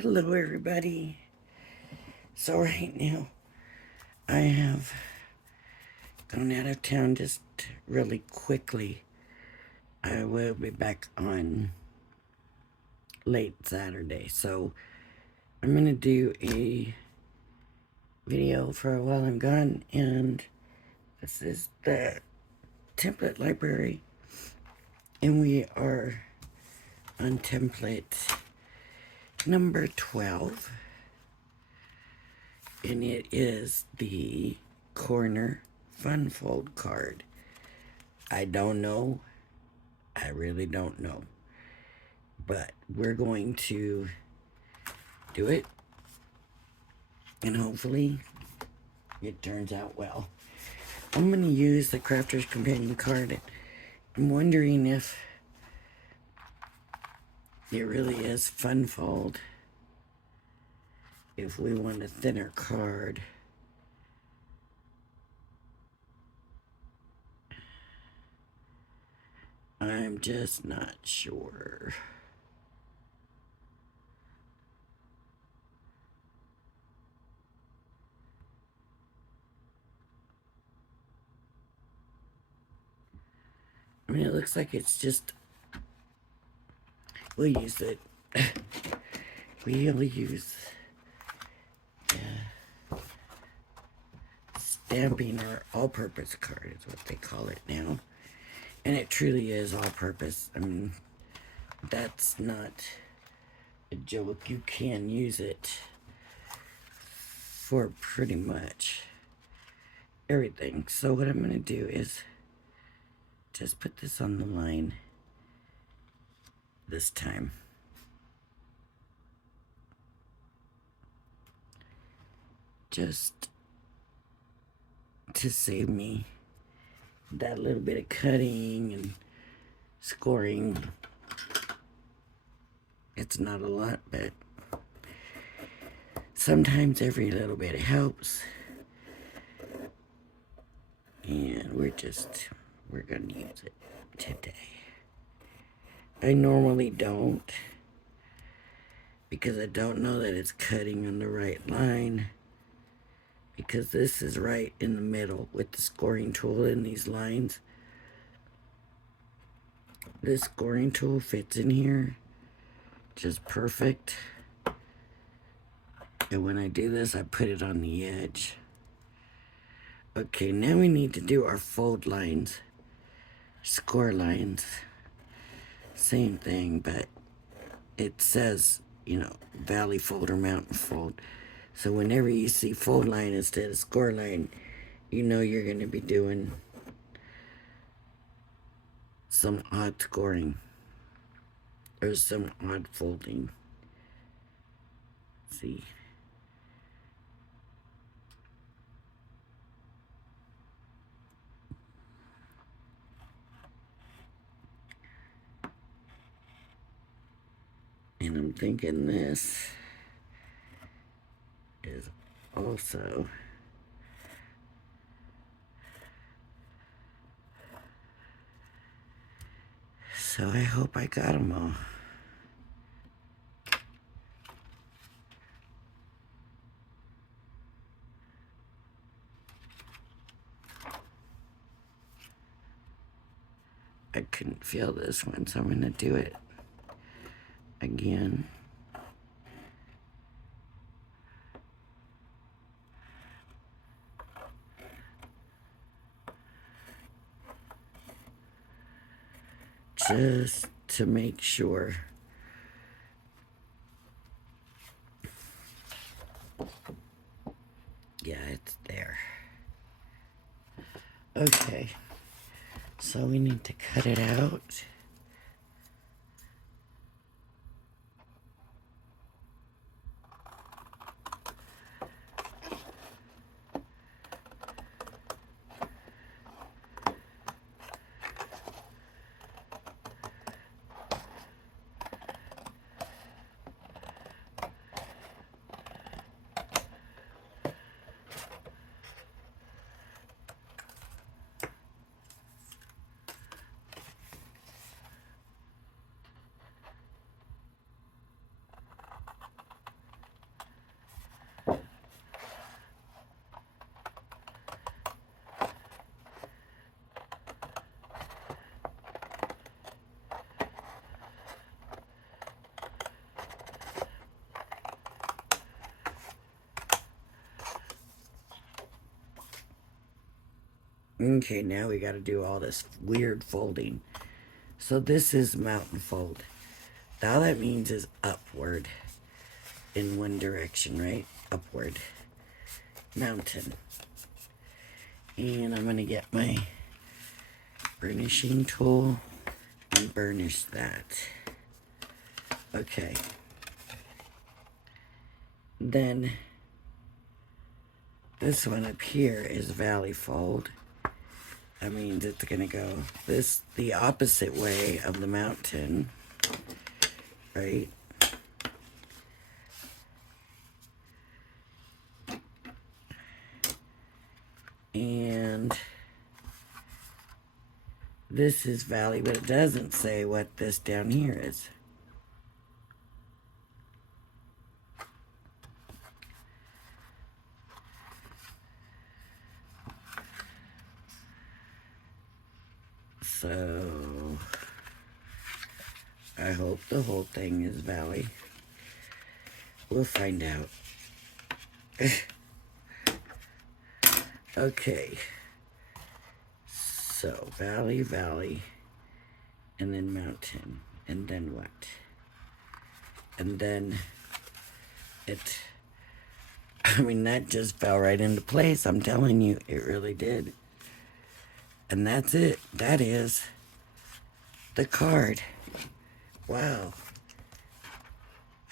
Hello, everybody. So, right now, I have gone out of town just really quickly. I will be back on late Saturday. So, I'm going to do a video for while I'm gone. And this is the template library. And we are on template number 12. And it is the corner fun fold card. I don't know. I really don't know. But we're going to do it. And hopefully it turns out well. I'm going to use the Crafter's Companion card. I'm wondering if it really is fun fold. If we want a thinner card. I'm just not sure. I mean, it looks like it's just, we'll use it. We'll use stamping or all-purpose card is what they call it now. And it truly is all-purpose. I mean, that's not a joke. You can use it for pretty much everything. So what I'm going to do is just put this on the line this time. Just to save me that little bit of cutting and scoring. It's not a lot, but sometimes every little bit helps. And we're gonna use it today. I normally don't, because I don't know that it's cutting on the right line, because this is right in the middle with the scoring tool in these lines. This scoring tool fits in here just perfect. And when I do this, I put it on the edge. Okay, now we need to do our fold lines, score lines. Same thing, but it says, you know, valley fold or mountain fold. So whenever you see fold line instead of score line, you know you're going to be doing some odd scoring or some odd folding. See? And I'm thinking this is also so I hope I got them all. I couldn't feel this one, so I'm going to do it again. Just to make sure. Yeah, it's there. Okay. So we need to cut it out. Okay, now we got to do all this weird folding. So this is mountain fold. All that means is upward in one direction, right? Upward. Mountain. And I'm going to get my burnishing tool and burnish that. Okay. Then this one up here is valley fold. That means it's gonna go the opposite way of the mountain, right? And this is valley, but it doesn't say what this down here is. So I hope the whole thing is valley. We'll find out. Okay. So valley, valley, and then mountain, and then what? And then I mean, that just fell right into place. I'm telling you, it really did. And that's it. That is the card. Wow.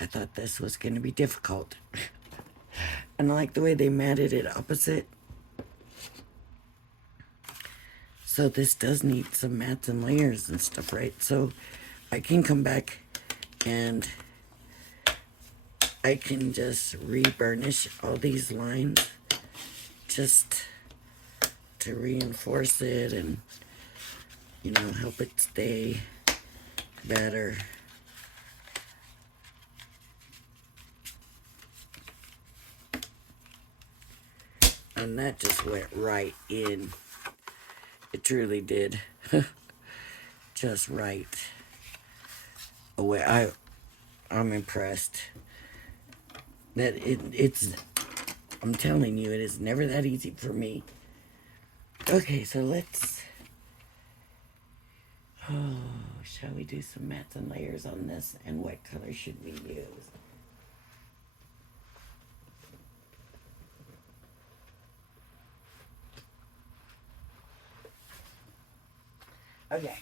I thought this was going to be difficult. And I like the way they matted it opposite. So this does need some mats and layers and stuff, right? So I can come back and I can just re-burnish all these lines just to reinforce it and, you know, help it stay better. And that just went right in. It truly did. Just right away. I'm impressed. That it's, I'm telling you, it is never that easy for me. Okay, so let's, shall we do some mats and layers on this? And what color should we use? Okay.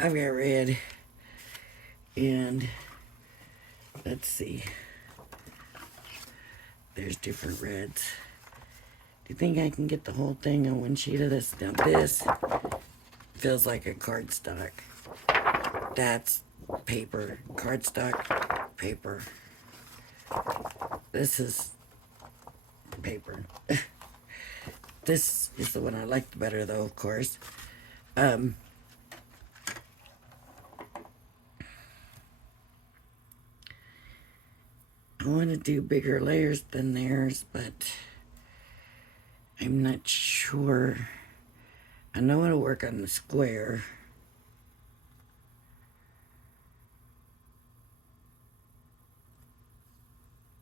I've got red, and let's see. There's different reds. Do you think I can get the whole thing on one sheet of this? Now this feels like a cardstock. That's paper. Cardstock, paper. This is paper. This is the one I like the better, though, of course. I want to do bigger layers than theirs, but I'm not sure. I know it'll work on the square.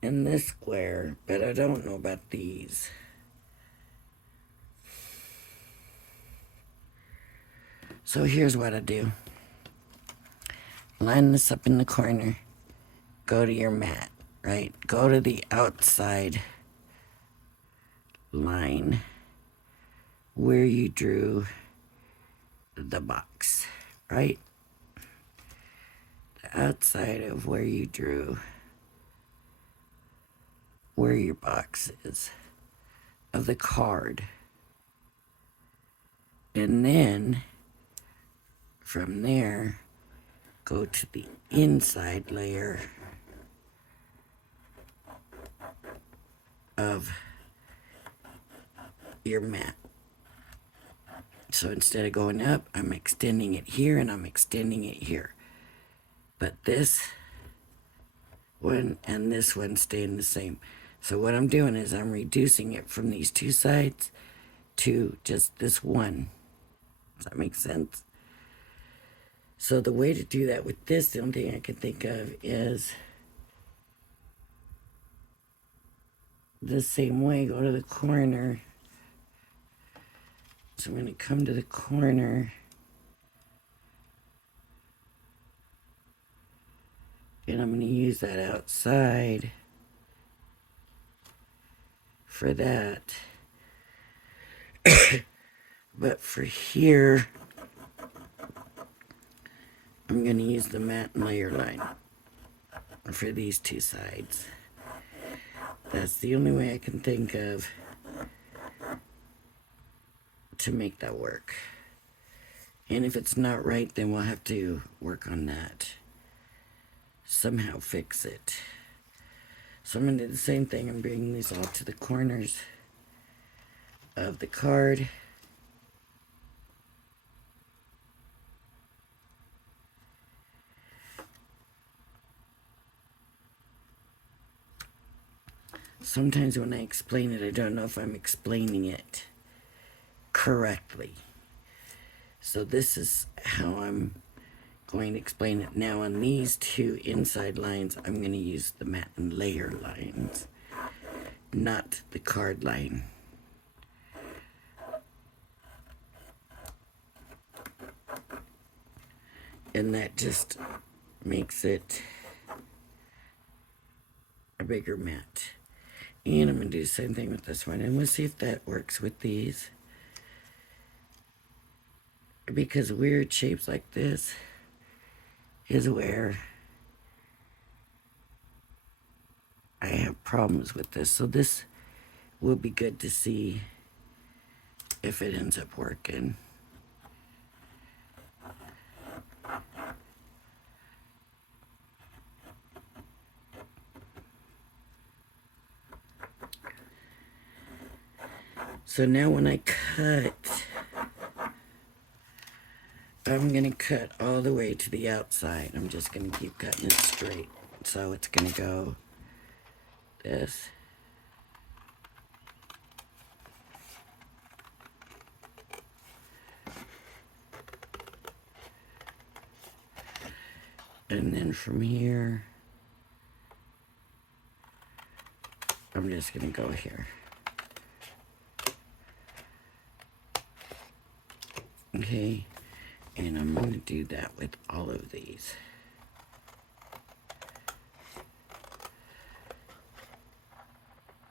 And this square, but I don't know about these. So here's what I do. Line this up in the corner. Go to your mat, right? Go to the outside line where you drew the box, right? The outside of where you drew where your box is of the card. And then from there, go to the inside layer of your mat. So instead of going up, I'm extending it here and I'm extending it here. But this one and this one staying the same. So what I'm doing is I'm reducing it from these two sides to just this one. Does that make sense? So the way to do that with this, the only thing I can think of is the same way. Go to the corner So I'm going to come to the corner and I'm going to use that outside for that. But for here, I'm going to use the matte and layer line for these two sides. That's the only way I can think of to make that work. And if it's not right, then we'll have to work on that. Somehow fix it. So I'm going to do the same thing. I'm bringing these all to the corners of the card. Sometimes when I explain it, I don't know if I'm explaining it correctly. So this is how I'm going to explain it. Now on these two inside lines, I'm going to use the matte and layer lines, not the card line. And that just makes it a bigger mat. And I'm going to do the same thing with this one. And we'll see if that works with these. Because weird shapes like this is where I have problems with this. So this will be good to see if it ends up working. So now when I cut, I'm going to cut all the way to the outside. I'm just going to keep cutting it straight. So it's going to go this. And then from here, I'm just going to go here. Okay, and I'm going to do that with all of these.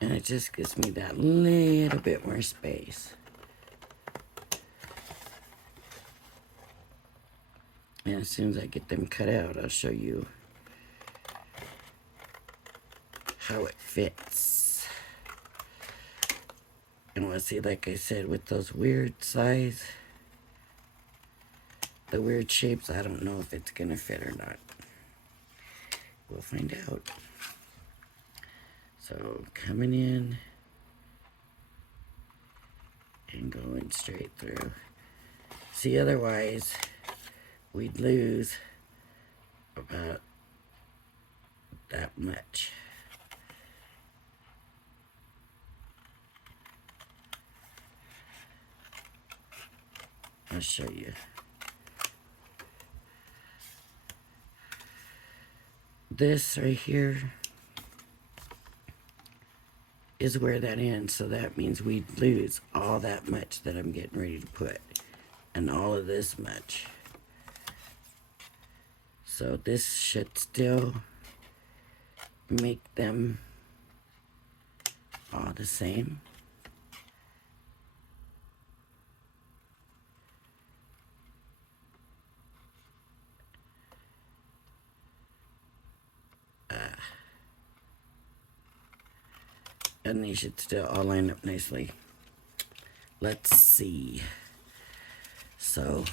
And it just gives me that little bit more space. And as soon as I get them cut out, I'll show you how it fits. And we'll see, like I said, with those weird size, the weird shapes, I don't know if it's going to fit or not. We'll find out. So coming in and going straight through. See, otherwise we'd lose about that much. I'll show you. This right here is where that ends, so that means we'd lose all that much that I'm getting ready to put, and all of this much. So this should still make them all the same. And they should still all line up nicely. Let's see. So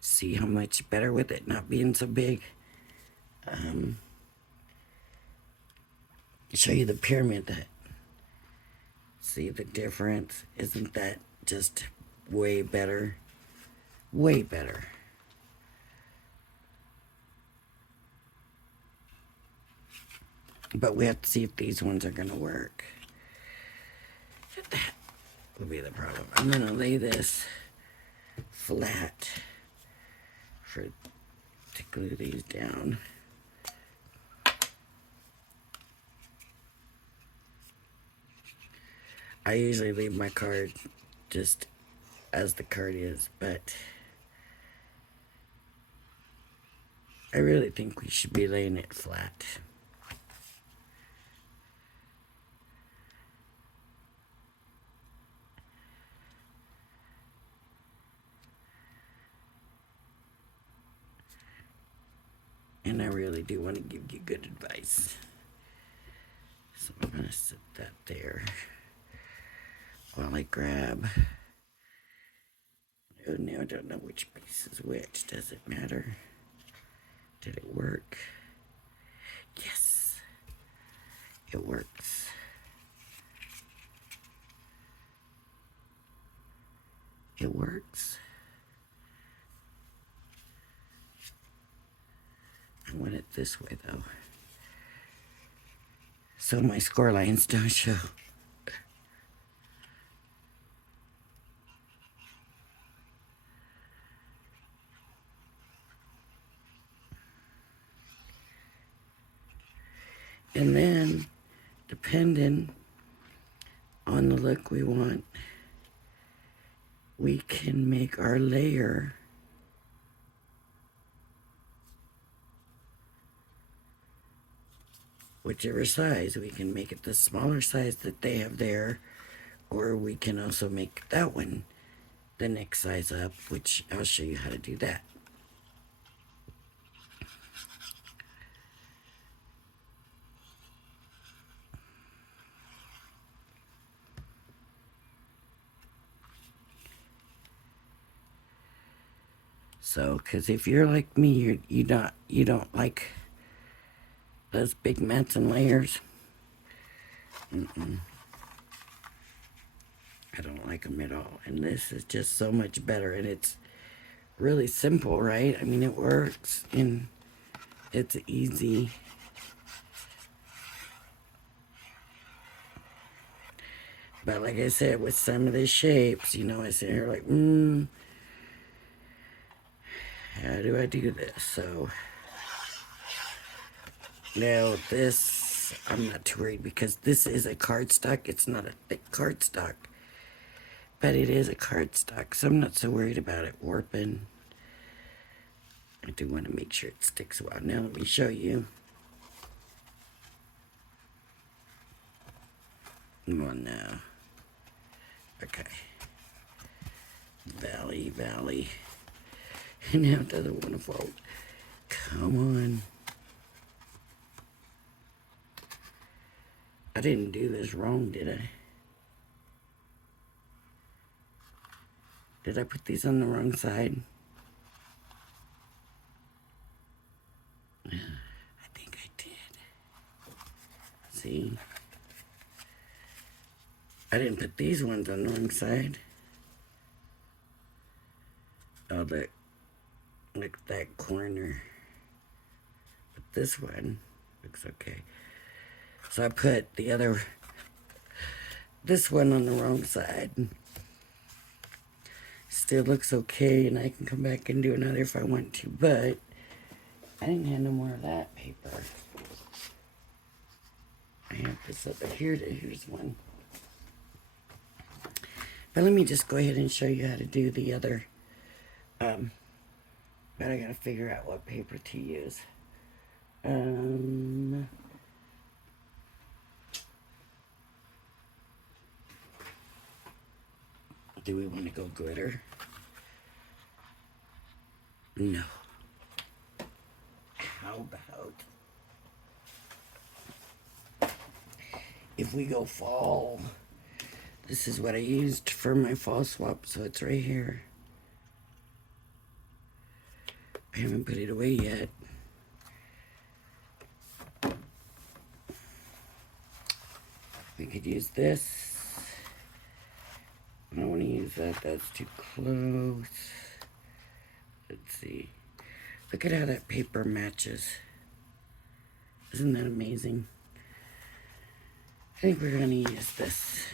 see how much better with it not being so big. Show you the pyramid. See the difference? Isn't that just way better? Way better. But we have to see if these ones are going to work. That will be the problem. I'm going to lay this flat to glue these down. I usually leave my card just as the card is, but I really think we should be laying it flat. And I really do want to give you good advice. So I'm going to set that there while I grab. Oh, now I don't know which piece is which. Does it matter? Did it work? Yes, it works. It works. I want it this way though, so my score lines don't show. And then, depending on the look we want, we can make our layer whichever size. We can make it the smaller size that they have there, or we can also make that one the next size up, which I'll show you how to do that. So, because if you're like me, you don't like those big mats and layers. I don't like them at all. And this is just so much better, and it's really simple, right? I mean, it works, and it's easy. But like I said, with some of the shapes, you know, I sit here like, how do I do this? So now this, I'm not too worried because this is a cardstock. It's not a thick cardstock, but it is a cardstock, so I'm not so worried about it warping. I do want to make sure it sticks well. Now let me show you. Come on now. Okay. Valley. And now it doesn't want to fold. Come on. I didn't do this wrong, did I? Did I put these on the wrong side? I think I did. See? I didn't put these ones on the wrong side. Oh, look at that corner. But this one looks okay. So I put this one on the wrong side. Still looks okay, and I can come back and do another if I want to, but I didn't have no more of that paper. I have this over here. Here's one. But let me just go ahead and show you how to do the other. But I gotta figure out what paper to use. Do we want to go glitter? No. How about if we go fall? This is what I used for my fall swap, so it's right here. I haven't put it away yet. We could use this. I don't want to use that. That's too close. Let's see. Look at how that paper matches. Isn't that amazing? I think we're going to use this.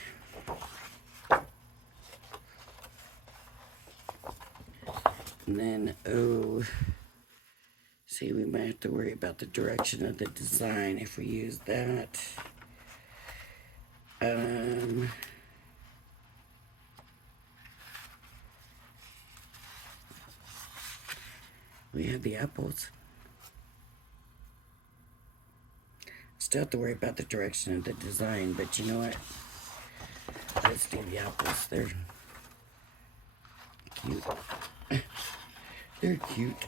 And then, see, we might have to worry about the direction of the design if we use that. We have the apples. Still have to worry about the direction of the design, but you know what? Let's do the apples. They're cute. They're cute.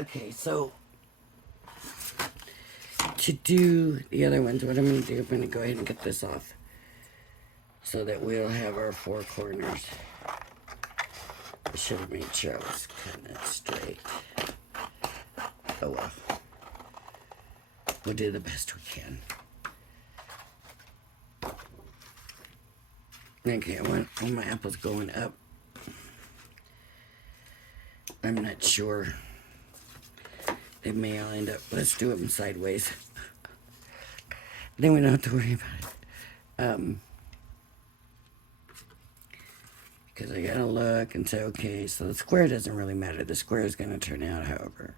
Okay, so to do the other ones, what I'm going to do, I'm going to go ahead and get this off so that we'll have our four corners. I should have made sure I was cutting it straight. Oh well. We'll do the best we can. Okay, I want all my apples going up. I'm not sure. They may all end up, let's do them sideways. Then we don't have to worry about it. Because I gotta look and say, okay, so the square doesn't really matter. The square is gonna turn out however.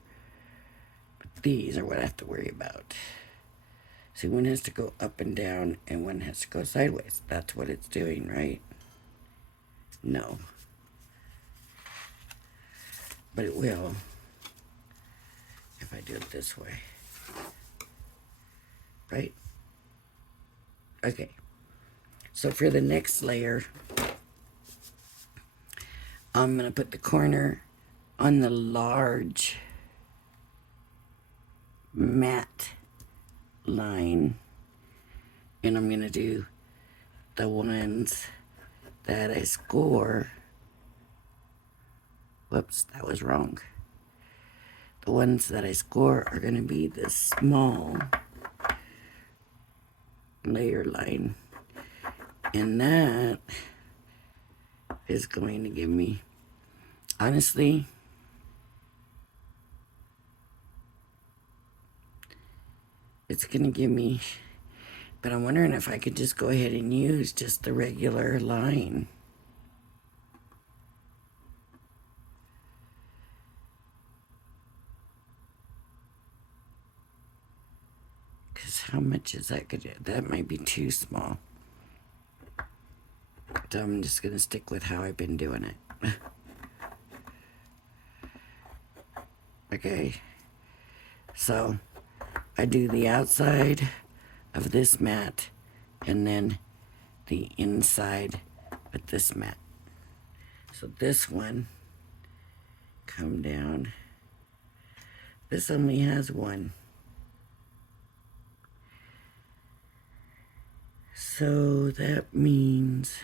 But these are what I have to worry about. See, one has to go up and down and one has to go sideways. That's what it's doing, right? No. But it will if I do it this way. Right? Okay. So for the next layer, I'm going to put the corner on the large matte line. And I'm going to do the ones that I score. Whoops, that was wrong. The ones that I score are going to be the small layer line. And that is going to give me, honestly, it's going to give me, but I'm wondering if I could just go ahead and use just the regular line. Because how much is that going to do? That might be too small. So I'm just going to stick with how I've been doing it. Okay. So I do the outside of this mat and then the inside with this mat. So this one, come down. This only has one. So that means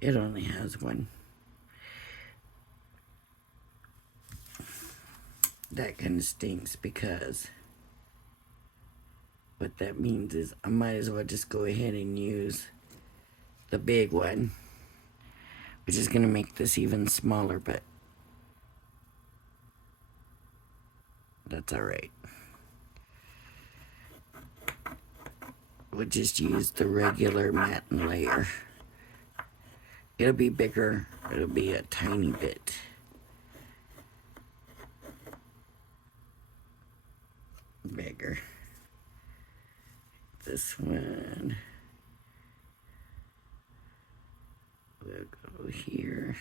it only has one. That kind of stinks because what that means is I might as well just go ahead and use the big one, which is going to make this even smaller, but that's all right. We'll just use the regular matte layer. It'll be bigger. It'll be a tiny bit. Bigger. This one will go here.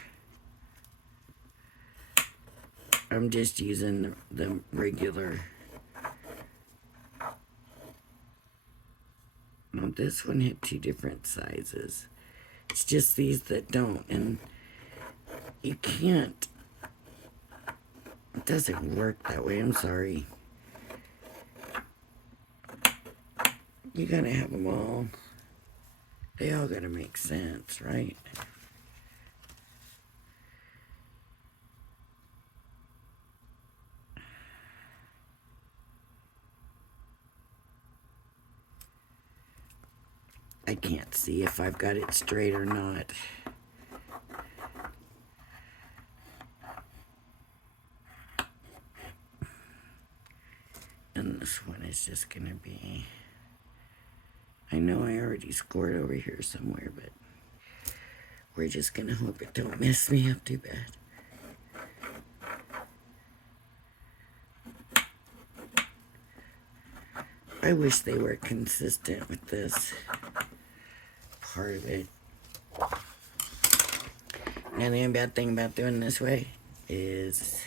I'm just using the regular. Now this one had two different sizes. It's just these that don't, and you can't. It doesn't work that way. I'm sorry. You gotta have them all. They all gotta make sense, right? I can't see if I've got it straight or not. And this one is just gonna be, I know I already scored over here somewhere, but we're just gonna hope it don't mess me up too bad. I wish they were consistent with this part of it. Now the only bad thing about doing this way is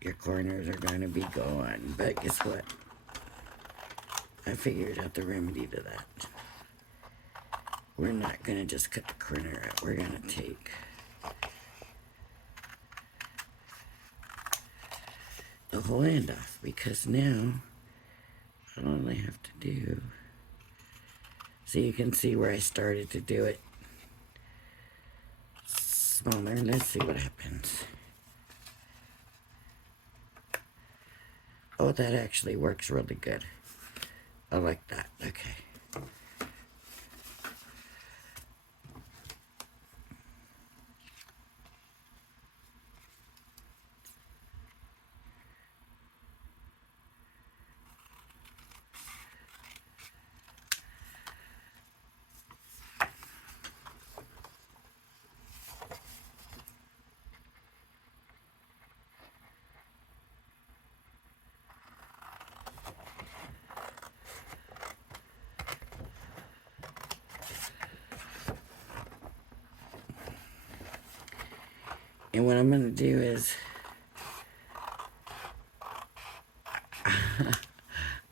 your corners are going to be gone. But guess what? I figured out the remedy to that. We're not going to just cut the corner out. We're going to take the whole end off, because now all I have to do, so you can see where I started to do it smaller. Let's see what happens. Oh, that actually works really good. I like that. Okay. And what I'm going to do is, I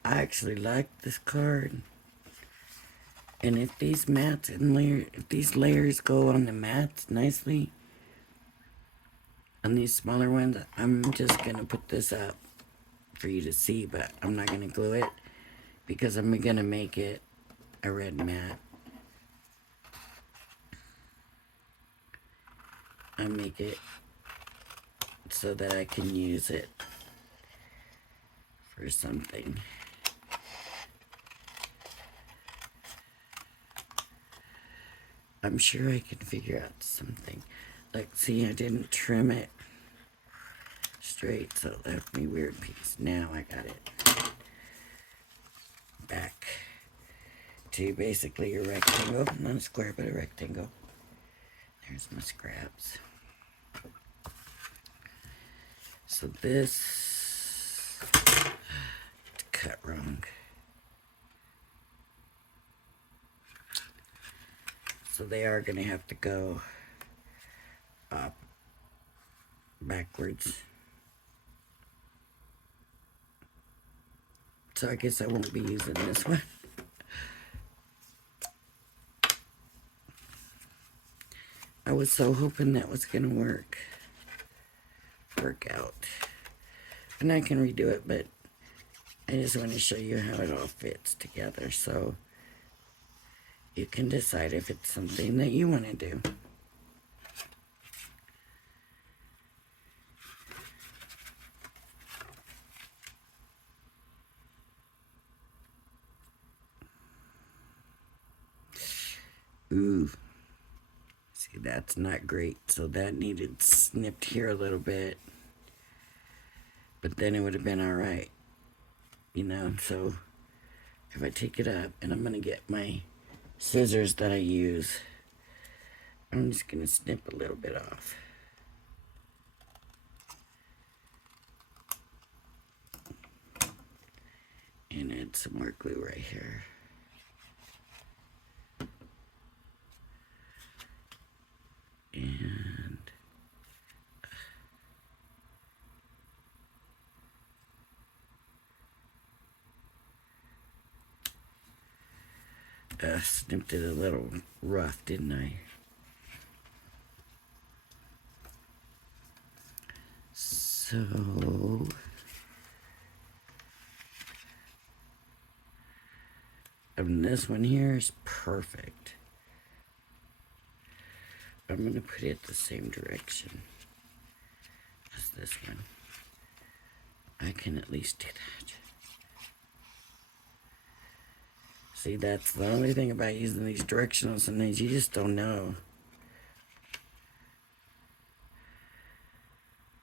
actually like this card. And if these mats and if these layers go on the mats nicely, on these smaller ones, I'm just going to put this up for you to see, but I'm not going to glue it because I'm going to make it a red mat. I make it so that I can use it for something. I'm sure I can figure out something. Like, see, I didn't trim it straight, so it left me weird piece. Now I got it back to basically a rectangle. Not a square, but a rectangle. There's my scraps. So this, cut wrong. So they are going to have to go up, backwards. So I guess I won't be using this one. I was so hoping that was going to work out. And I can redo it, but I just want to show you how it all fits together so you can decide if it's something that you want to do. Ooh. See, that's not great. So that needed snipped here a little bit. But then it would have been alright. You know, so if I take it up, and I'm going to get my scissors that I use, I'm just going to snip a little bit off. And add some more glue right here. And snipped it a little rough, didn't I? So and this one here is perfect. I'm going to put it the same direction as this one. I can at least do that. See, that's the only thing about using these directionals. Sometimes you just don't know.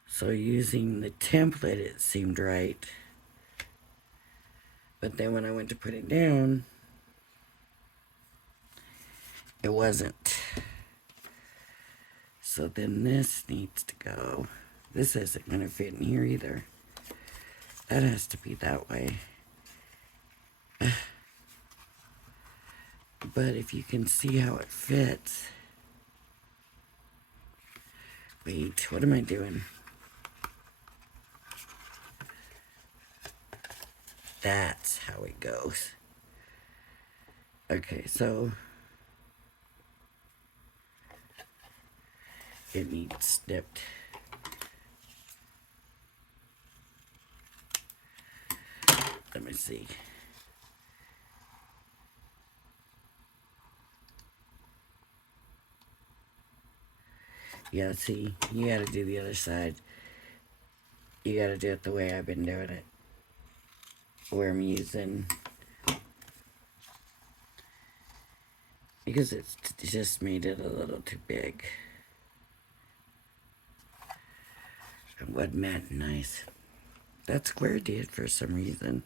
So using the template, it seemed right. But then when I went to put it down, it wasn't. So then this needs to go. This isn't going to fit in here either. That has to be that way. But if you can see how it fits. Wait, what am I doing? That's how it goes. Okay, so it needs snipped. Let me see. Yeah, see, you gotta do the other side. You gotta do it the way I've been doing it. Where I'm using, because it's just made it a little too big. It wasn't that nice. That square did for some reason.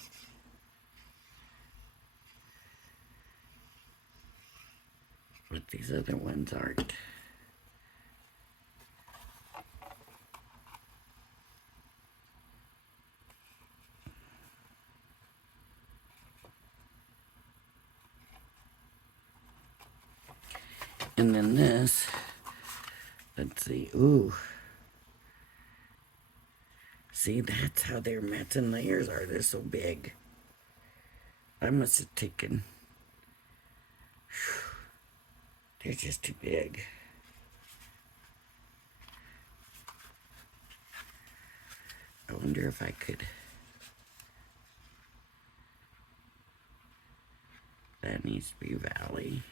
But these other ones aren't. And then this, let's see, ooh. See, that's how their mats and layers are. They're so big. I must have taken, they're just too big. I wonder if I could, that needs to be Valley.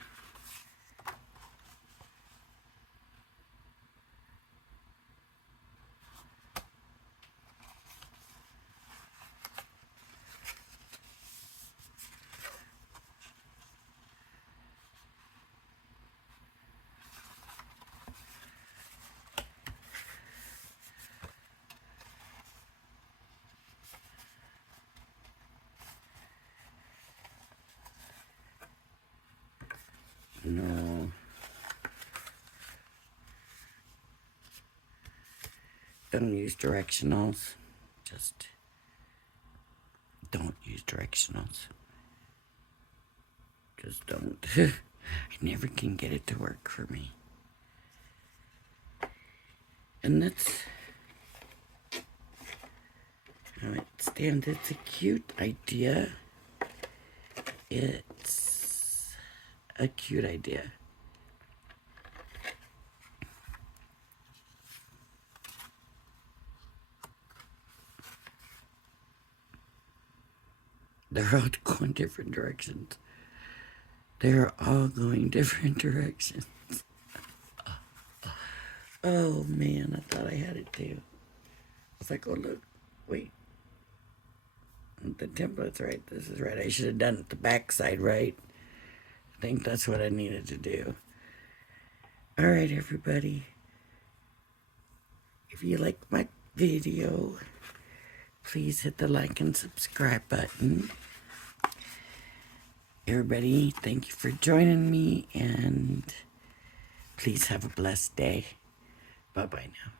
No. Don't use directionals. Just don't use directionals. Just don't. I never can get it to work for me. And that's how it stands. It's a cute idea. It's a cute idea. They're all going different directions. They're all going different directions. Oh man, I thought I had it too. I was like, oh look, wait. The template's right. This is right. I should have done it the back side right. I think that's what I needed to do. All right, everybody. If you like my video, please hit the like and subscribe button. Everybody, thank you for joining me, and please have a blessed day. Bye-bye now.